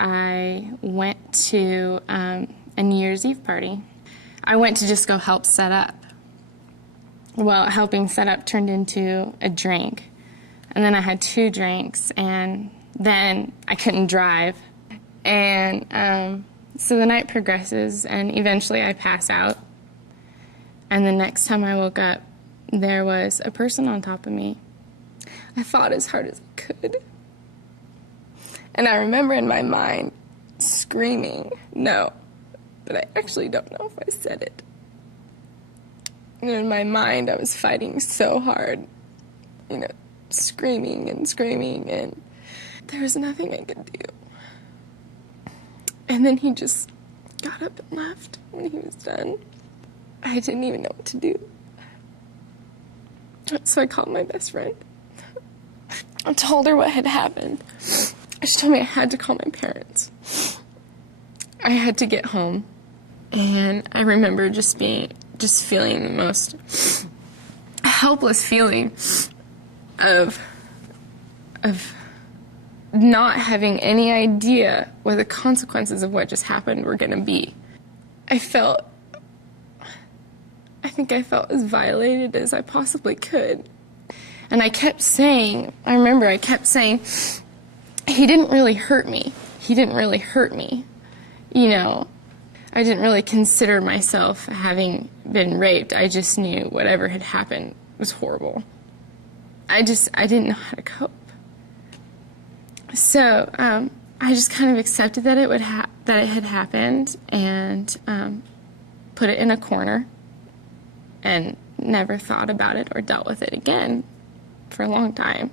I went to a New Year's Eve party. I went to just go help set up. Well, helping set up turned into a drink. And then I had 2 drinks, and then I couldn't drive. And so the night progresses, and eventually I pass out. And the next time I woke up, there was a person on top of me. I fought as hard as I could. And I remember in my mind screaming, no, but I actually don't know if I said it. And in my mind, I was fighting so hard, screaming, and there was nothing I could do. And then he just got up and left when he was done. I didn't even know what to do. So I called my best friend. I told her what had happened. She told me I had to call my parents. I had to get home. And I remember just feeling the most helpless feeling of not having any idea what the consequences of what just happened were going to be. I think I felt as violated as I possibly could. And I kept saying, he didn't really hurt me. He didn't really hurt me. I didn't really consider myself having been raped. I just knew whatever had happened was horrible. I didn't know how to cope. So I just kind of accepted that it had happened and put it in a corner and never thought about it or dealt with it again for a long time.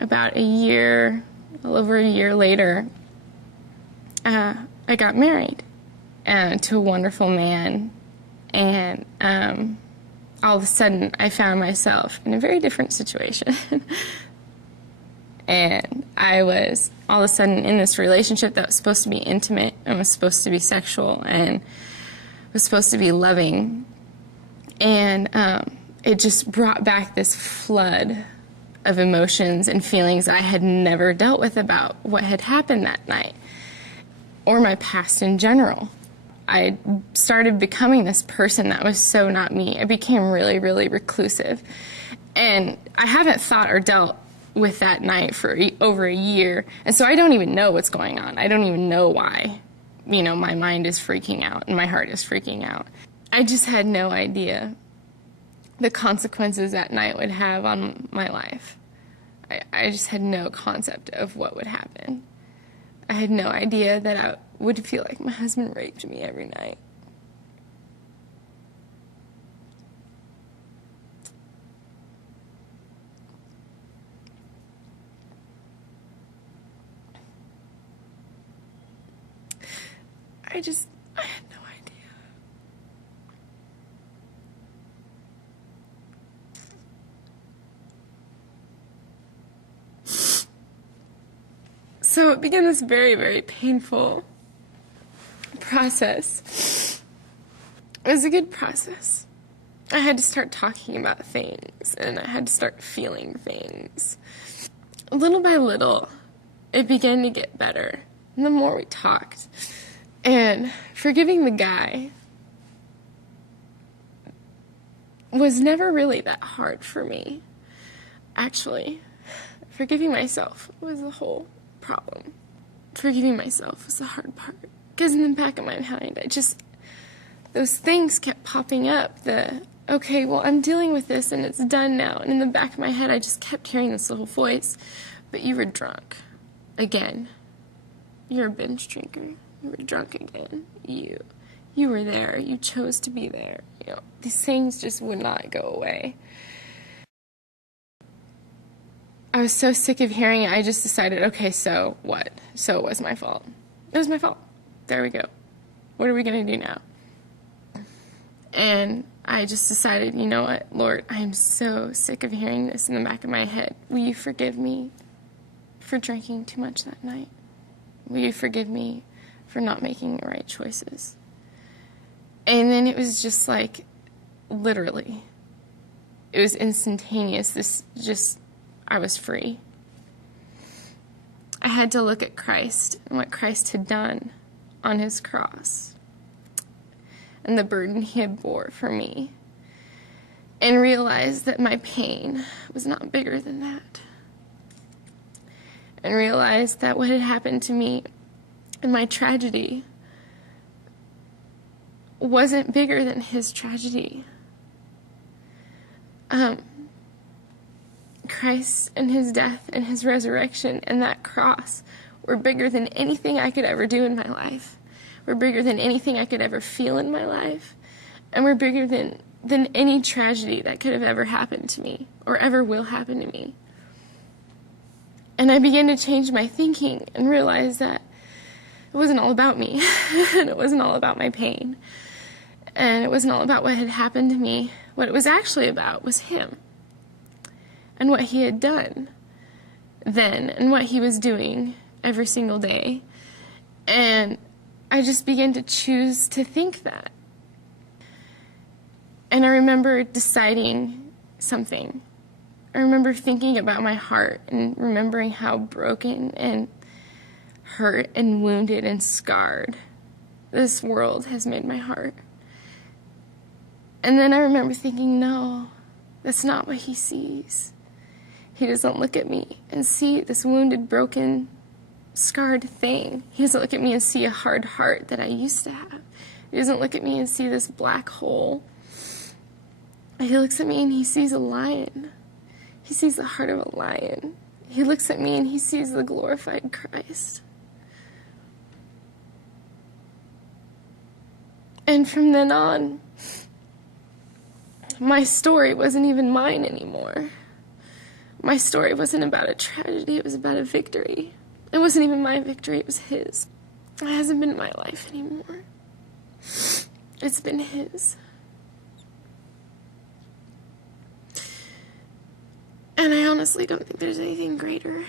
About a little over a year later, I got married to a wonderful man, and all of a sudden I found myself in a very different situation. And I was all of a sudden in this relationship that was supposed to be intimate and was supposed to be sexual and was supposed to be loving. And it just brought back this flood of emotions and feelings I had never dealt with about what had happened that night or my past in general. I started becoming this person that was so not me. I became really, really reclusive. And I haven't thought or dealt with that night for over a year. And so I don't even know what's going on. I don't even know why, my mind is freaking out and my heart is freaking out. I just had no idea the consequences that night would have on my life. I just had no concept of what would happen. I had no idea that I would feel like my husband raped me every night. I had no idea. So it began this very, very painful process. It was a good process. I had to start talking about things, and I had to start feeling things. Little by little, it began to get better. And the more we talked, and forgiving the guy was never really that hard for me. Actually, forgiving myself was the whole problem. Forgiving myself was the hard part. Because in the back of my mind, those things kept popping up. Okay, well, I'm dealing with this and it's done now. And in the back of my head, I just kept hearing this little voice. But you were drunk. Again. You're a binge drinker. You were drunk again. You were there. You chose to be there. These things just would not go away. I was so sick of hearing it, I just decided, okay, so what? So it was my fault. It was my fault. There we go. What are we going to do now? And I just decided, you know what, Lord, I am so sick of hearing this in the back of my head. Will you forgive me for drinking too much that night? Will you forgive me for not making the right choices? And then it was just like, literally, it was instantaneous. I was free. I had to look at Christ and what Christ had done on his cross and the burden he had bore for me, and realize that my pain was not bigger than that. And realize that what had happened to me and my tragedy wasn't bigger than his tragedy. Christ and his death and his resurrection and that cross were bigger than anything I could ever do in my life. Were bigger than anything I could ever feel in my life. And were bigger than any tragedy that could have ever happened to me or ever will happen to me. And I began to change my thinking and realize that it wasn't all about me. And it wasn't all about my pain. And it wasn't all about what had happened to me. What it was actually about was him. And what he had done then, and what he was doing every single day. And I just began to choose to think that. And I remember deciding something. I remember thinking about my heart and remembering how broken and hurt and wounded and scarred this world has made my heart. And then I remember thinking, no, that's not what he sees. He doesn't look at me and see this wounded, broken, scarred thing. He doesn't look at me and see a hard heart that I used to have. He doesn't look at me and see this black hole. He looks at me and he sees a lion. He sees the heart of a lion. He looks at me and he sees the glorified Christ. And from then on, my story wasn't even mine anymore. My story wasn't about a tragedy, it was about a victory. It wasn't even my victory, it was his. It hasn't been my life anymore. It's been his. And I honestly don't think there's anything greater.